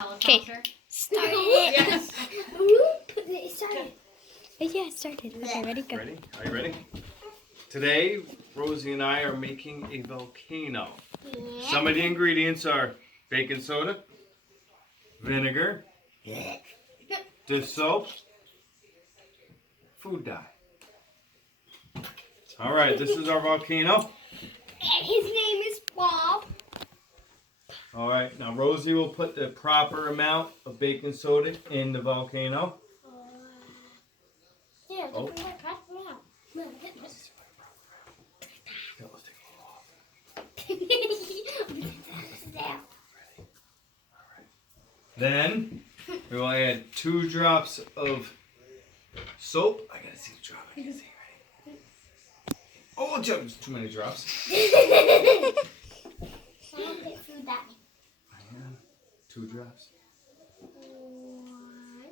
Okay, start it. Yes. It started. Yeah, it started. Okay, ready, go. Ready? Are you ready? Today, Rosie and I are making a volcano. Yeah. Some of the ingredients are baking soda, vinegar, dish soap, food dye. All right, this is our volcano. And his name is Bob. All right, now Rosie will put the proper amount of baking soda in the volcano. Yeah, Oh. pass it out. That was taking off. Then we will add 2 drops of soap. I gotta see the drop. I gotta see. Ready? Oh, just too many drops. I don't get food that. 2 drops. 1,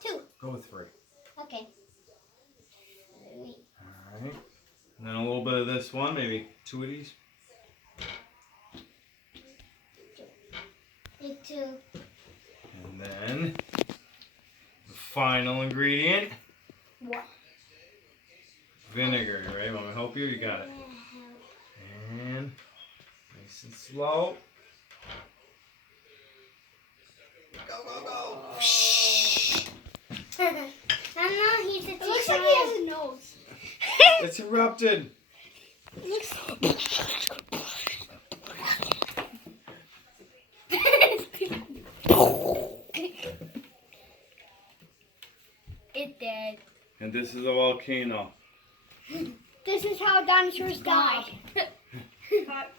2. Go with 3. Okay. All right. And then a little bit of this one, maybe 2 of these. 2. And then the final ingredient, What? vinegar. You ready? Want me to help you? You got it. And nice and slow. Go, go, go. I know he's a It looks like he has a nose. It's erupted. It did. And this is a volcano. This is how dinosaurs died. Cut.